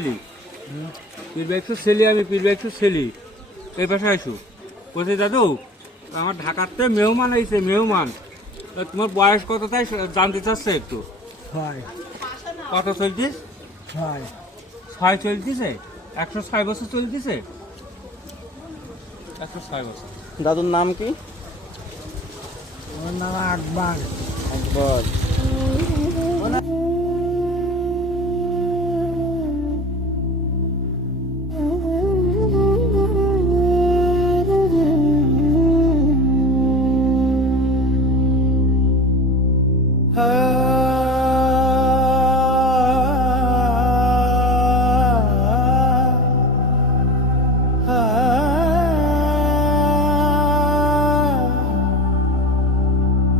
ছেলি পীরবে একটু ছেলি আমি পীরবে একটু ছেলি এই পাশে আইসু বলছি দাদু আমার ঢাকাতে মেহমান আইছে মেহমান তা তোমার বয়স কত তাই জানতে চাচ্ছে একটু ছয় কত চলছিস ছয় 6 চলতেছে 106 বছর চলতেছে 106 বছর দাদুর নাম কি? ওর নাম আকবর। আকবর।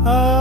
ah